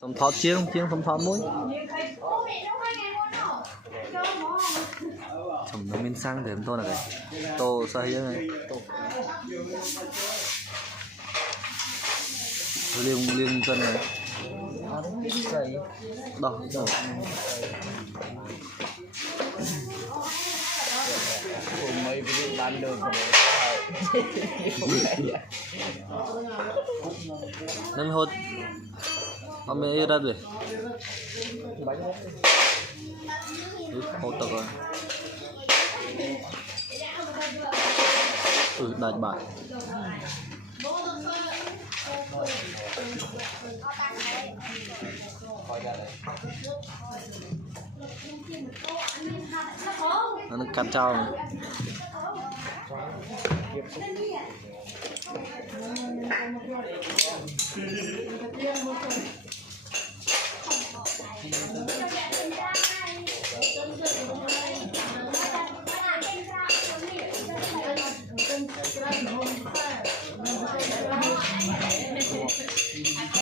Tôm thọt chiên tôm thọt muối chồng nó men sang để tôi là cái tô xoay này liêng liêng chân này đỏ mấy cái ban đường nên hốt ông ấy ra rồi hốt tao rồi đại bạc nó cắt trao này.